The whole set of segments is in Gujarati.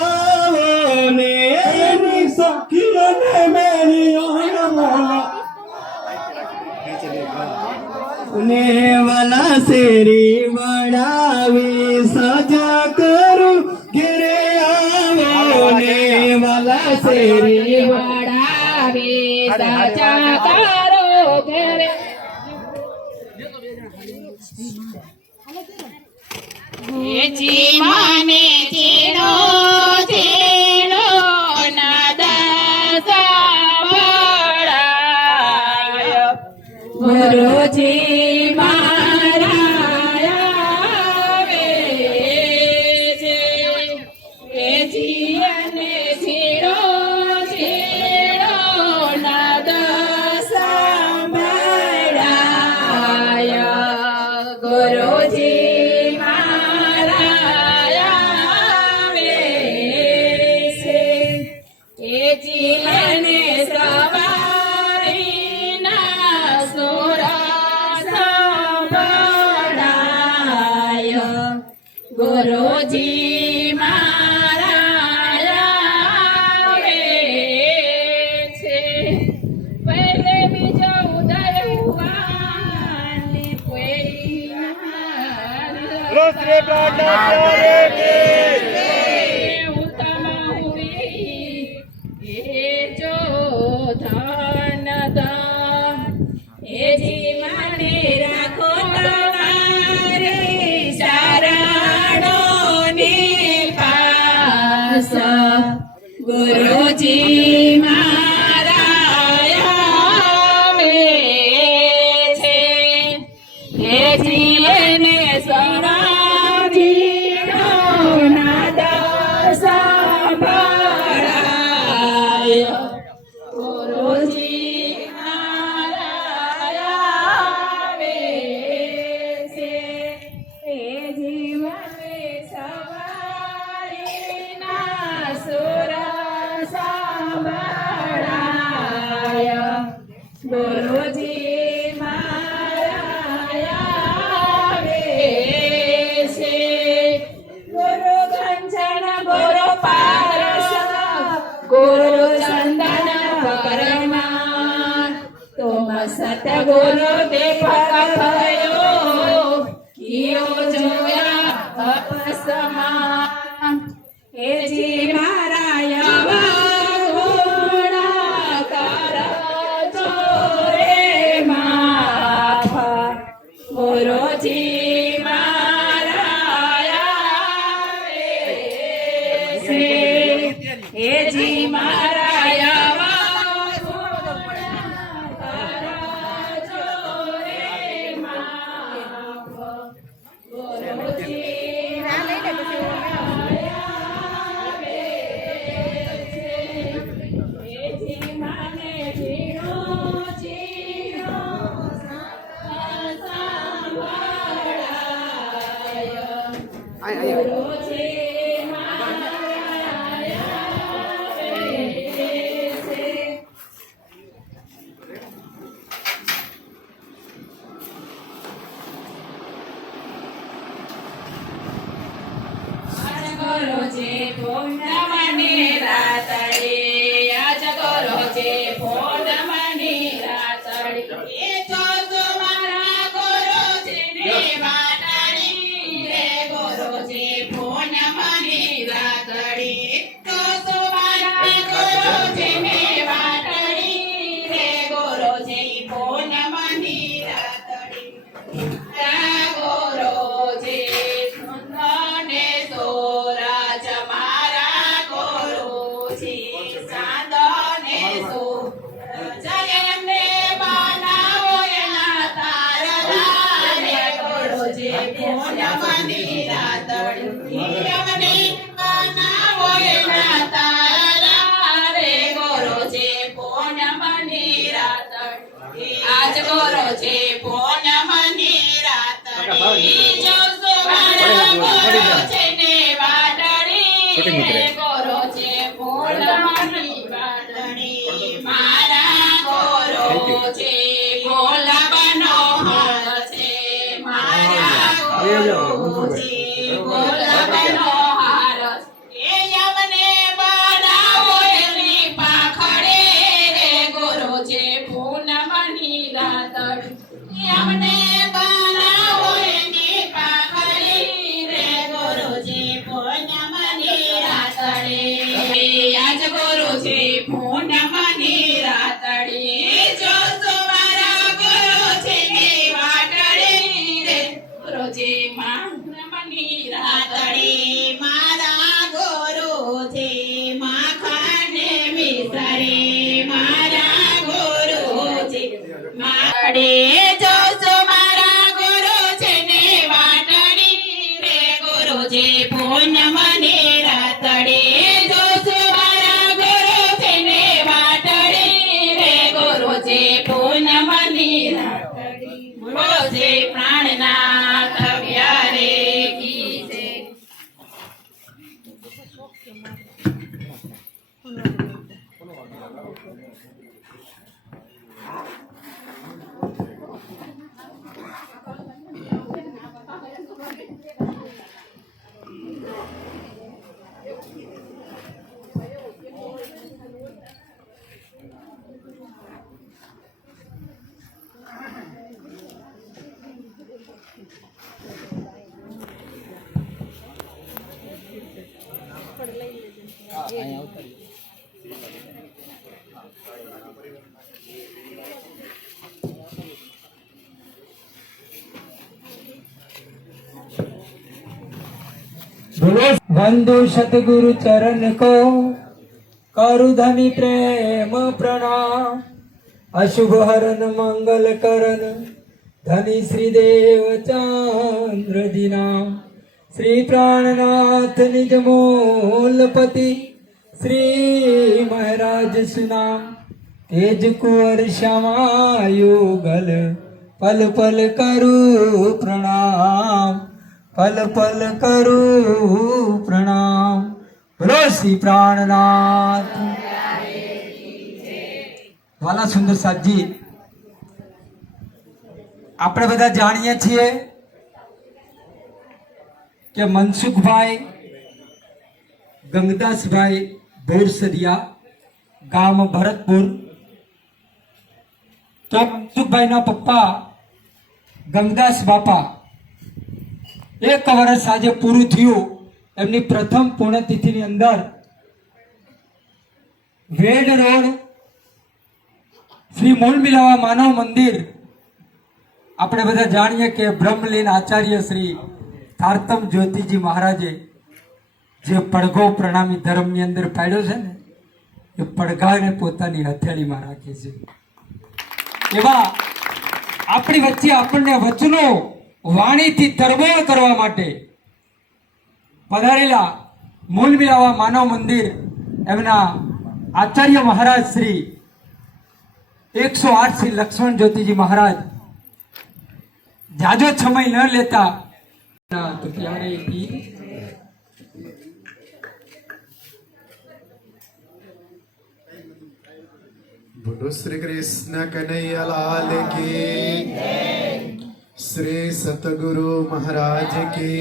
આવોને એની સખીઓને મેરીઓને મોલા ને વાલા શેરી વડાવી સજા કરું ઘેરે આવોને વાલા શેરી વડાવી સજા કરો ઘેરે જી મને ચીડો ચીડો નાદા સાંભળાય ગુરુજી મારા આવે છે એ જીને ચીડો ચીડો નાદા સાંભળાય ગુરુજી ગુરુજી મારા આવે છે પહેલે બીજો ઉદય હુવાની કોઈ ઉત્તમ હુઈ એ જો ધન દાન એ જીવને રાખો તમારી ગુરુજી મારા આવે છે હે જીને સ્વરાજીનો નાદ સાંભળાય ગુરુજી મારા આવે છે હે જીવને સવારીના સુર સાંભળાય ગુરુજી મારા આવે છે ગુરુ કંચન ગુરુ પારસ ગુરુ ચંદન પકરમા તુમ સતગુરુ દેવક ભયો કિયો જોયા અપસમા હે જી મારા ગુરુજી મારા આવે છે હે જી મારા ગુરુજી પૂર્ણમની રાતડી આજ ગુરુજી પૂર્ણમની રાતડી એ જોજો મારા ગુરુજીને વાતડી રે ગુરુજી પૂર્ણમની રાતડી જોજો મારા ગુરુજીને વાતડી રે ગુરુજી પૂર્ણમની રાતડી આજ ગુરુજી પૂનમની રાતડી જોજો મારા ગુરુજીને વાતડી ગુરુજી પૂનમની વાતડી મારા ગુરુજી ભોલાબનો હાર છે મારા ગુરુજી ભોલાબનો હાર એ છે પૂનમની રાતડી જોજો મારા ગુરુ છે ને વાટડી રે ગુરુજી પૂનમની રાતડી મારા ગુરુ છે માખણ મિસરી મારા ગુરુ છે વાટડી જોજો મારા ગુરુ છે ને વાટડી રે ગુરુજી પૂનમની રાતડી જોજો મારા ગુરુ છે ને વાટડી રે ગુરુજી પૂનમની રાતડી ગુરુજી પ્રાણનાથ પ્યારે કી જય. वंदो सतगुरु चरण को करु धनी प्रेम प्रणाम अशुभ हरन मंगल करन धनी श्री देव चंद्र दिना श्री प्राणनाथ निज मूलपति श्री महाराज सुनाम तेज कुंवर श्यामा युगल पल पल करु प्रणाम पल पल करू प्रणाम बोलो श्री प्राणनाथ વાલા સુંદર સાજી આપણે બધા જાણીએ છીએ કે મનસુખભાઈ ગંગદાસભાઈ બોરસદિયા ગામ ભરતપુર તો મનસુખભાઈના પપ્પા ગંગદાસ બાપા 1 વર્ષ આજે પૂરું થયું એમની પ્રથમ પુણ્યતિથિની અંદર વેડ રોડ શ્રી મૂળ મિલાવા માનવ મંદિર આપણે બધા જાણીએ કે બ્રહ્મલીન આચાર્ય શ્રી તારતમ જ્યોતિજી મહારાજે જે પડઘો પ્રણામી ધર્મની અંદર પાડ્યો છે ને એ પડઘાને પોતાની હથેળીમાં રાખે છે એવા આપણી વચ્ચે આપણને વચનો વાણીથી તરબોળ કરવા માટે પધારેલા મૂળ મિલાવા માનવ મંદિર એમના આચાર્ય મહારાજ શ્રી 108 શ્રી લક્ષ્મણ જ્યોતિજી મહારાજ જાજો સમય ન લેતા તો ત્યારે बोलो श्री कृष्ण कन्हैया लाल की श्री सतगुरु महाराज की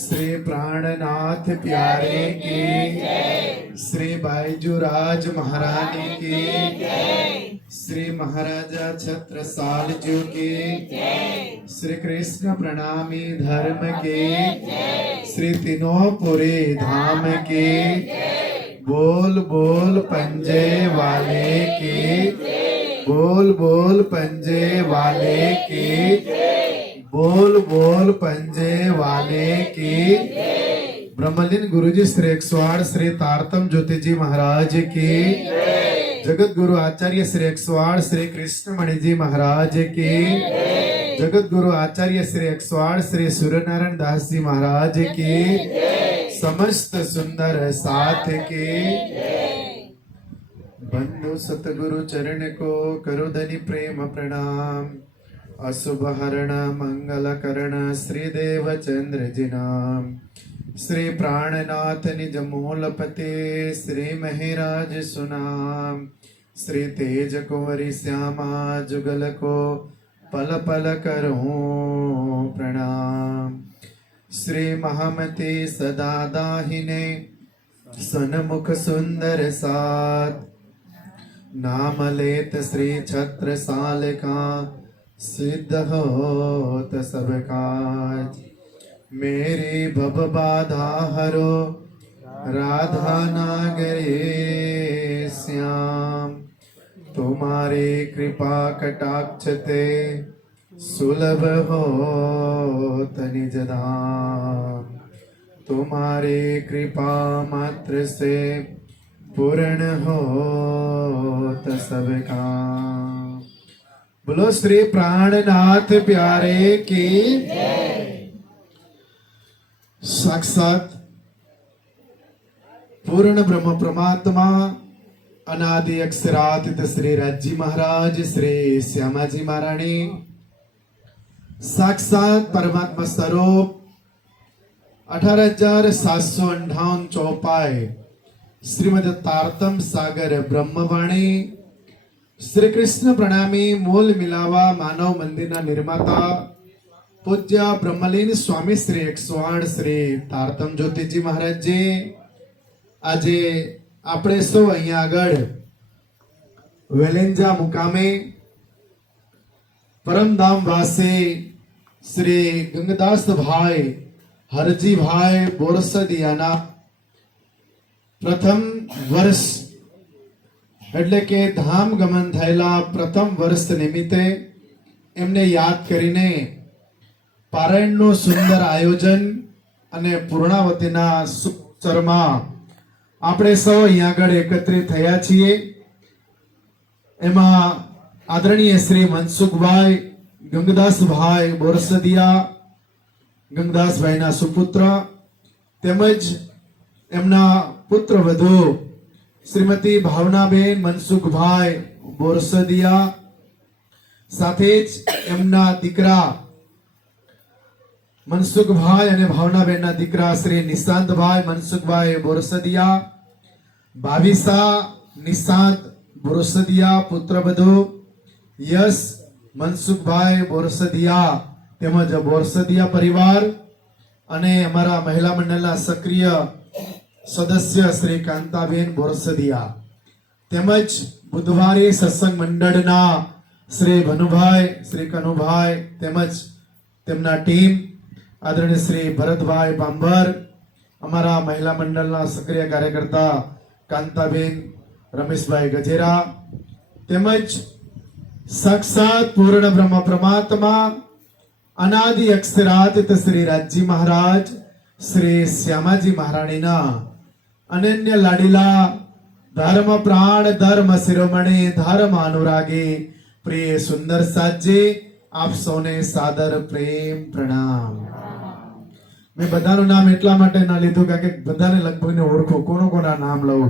श्री प्राणनाथ प्यारे की श्री बाईजूराज महारानी की श्री महाराजा छत्रसाल जी की श्री कृष्ण प्रणामी धर्म के श्री तीनों धाम के बोल बोल पंजे वाले की बोल बोल पंजे वाले की बोल बोल पंजे वाले की ब्रह्मलीन गुरुजी श्री 108 श्री तारतम ज्योतिजी महाराज की जगत गुरु आचार्य श्री 108 श्री कृष्णमणि जी महाराज की जगत गुरु आचार्य श्री 108 श्री सूर्यनारायण दास जी महाराज की समस्त सुंदर साथ के बंधु सतगुरु चरण को करो धनी प्रेम प्रणाम अशुभ हरण मंगल करण श्री देव चंद्र जी नाम श्री प्राणनाथ निज मूलपते श्री महिराज सुनाम श्री तेज कुंवरी श्यामा जुगल को पल पल करूं प्रणाम श्री महामती सदा दाहिने सन्मुख सुंदर साथ नाम लेत श्री छत्रसाल का सिद्ध होत सब काज मेरी भव बाधा हरो राधा नागरे श्याम तुम्हारी कृपा कटाक्ष ते सुलभ हो निज धाम तुम्हारी कृपा मात्र से पूर्ण हो सब काम। बोलो श्री प्राणनाथ प्यारे की साक्षात पूर्ण ब्रह्म परमात्मा अनादि अक्षरातीत श्री राजी महाराज श्री श्यामाजी महाराणी साक्षात परमात्मा स्वरूप 18,758 चौपाई श्रीमद तारतम सागर ब्रह्मवाणी श्री कृष्ण प्रणामी मूल मिलावा मानव मंदिर निर्माता पूज्य ब्रह्मलीन स्वामी श्री 108 श्री तारतम ज्योतिजी महाराज जी આજે આપણે સૌ અહીંયા આગળ વેલેન્જા મુકામે પરમધામ વાસી શ્રી ગંગદાસ ભાઈ હરજી ભાઈ બોરસદિયાના પ્રથમ વર્ષ એટલે કે ધામ ગમન થયેલા પ્રથમ વર્ષ નિમિત્તે એમને યાદ કરીને પારાયણનું સુંદર આયોજન અને પૂર્ણાવતીના સુચરમાં આપણે સૌ અહીંયા આગળ એકત્રિત થયા છીએ એમાં આદરણીય શ્રી મનસુખભાઈ ગંગદાસભાઈ બોરસદિયા ગંગદાસભાઈના સુપુત્ર તેમજ એમના પુત્ર વધુ શ્રીમતી ભાવનાબેન મનસુખભાઈ બોરસદિયા સાથે જ એમના દીકરા મનસુખભાઈ અને ભાવનાબેનના દીકરા શ્રી નિશાંતભાઈ મનસુખભાઈ બોરસદિયા ભાવિસા નિશાંત બોરસદિયા પુત્રવધુ યશ મનસુખભાઈ બોરસદિયા તેમજ બોરસદિયા પરિવાર અને અમારા મહિલા મંડળના સક્રિય સદસ્ય શ્રી કાંતાબેન બોરસદિયા તેમજ બુધવારે સત્સંગ મંડળના શ્રી ભનુભાઈ શ્રી કનુભાઈ તેમજ તેમના ટીમ આદરણીય શ્રી ભરતભાઈ પાંભર અમારા મહિલા મંડળના સક્રિય કાર્યકર્તા કાંતાબેન રમેશભાઈ ગજેરા તેમજ સાક્ષાત પૂર્ણ બ્રહ્મ પરમાત્મા અનાદિ અક્ષરાતીત શ્રી રાજજી મહારાજ શ્રી શ્યામાજી મહારાણીના અનન્ય લાડીલા ધર્મ પ્રાણ ધર્મ શિરોમણી ધર્મ અનુરાગી પ્રિય સુંદર સાજી આપ સૌને સાદર પ્રેમ પ્રણામ। મેં બધાનું નામ એટલા માટે ના લીધું કારણ કે બધાને લગભગ ઓળખો કોનો કોના નામ લઉં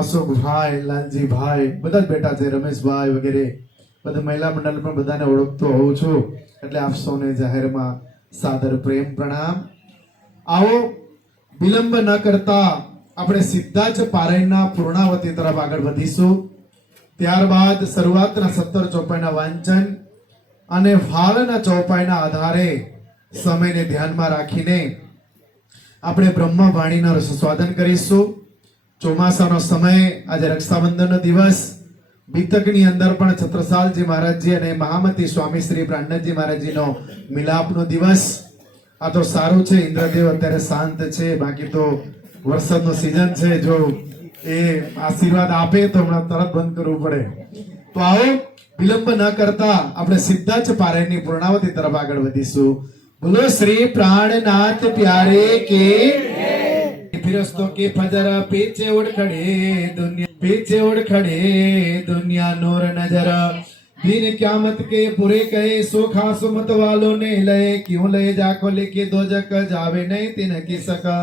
અશોકભાઈ લાલજીભાઈ બધા જ બેઠા છે રમેશભાઈ વગેરે બધા મહિલા મંડળ પણ બધાને ઓળખતો હોઉં છું એટલે આપ સૌને જાહેરમાં સાદર પ્રેમ પ્રણામ। આવો વિલંબ ન કરતા આપણે સીધા જ પારાયણના પૂર્ણાવતી તરફ આગળ વધીશું। ત્યારબાદ શરૂઆતના 17 ચોપાઈના વાંચન અને ફાળના ચોપાઈના આધારે સમયને ધ્યાનમાં રાખીને આપણે બ્રહ્મવાણીનો રસસ્વાદન કરીશું। ચોમાસાનો સમય આજે રક્ષાબંધનનો દિવસ બીતકની અંદર પણ છત્રસાલજી મહારાજજી અને મહામતી સ્વામી શ્રી પ્રાણનાથજી મહારાજજીનો મિલાપનો દિવસ। આ તો સારું છે ઇન્દ્રદેવ અત્યારે શાંત છે બાકી તો વરસાદનો સિઝન છે જો એ આશીર્વાદ આપે તો હમણાં તરત બંધ કરવું પડે। તો આવો વિલંબ ન કરતા આપણે સીધા જ પારાયણની પૂર્ણાવતી તરફ આગળ વધીશું। બોલો શ્રી प्राणनाथ प्यारे के फिरस्तों के फजर पीछे उड़ खड़े दुनिया नूर नजर दिन क्यामत के पूरे कहे सो खासो मत वालों ने लय क्यों लय जाको लेके दो जक जावे नहीं तिन की सका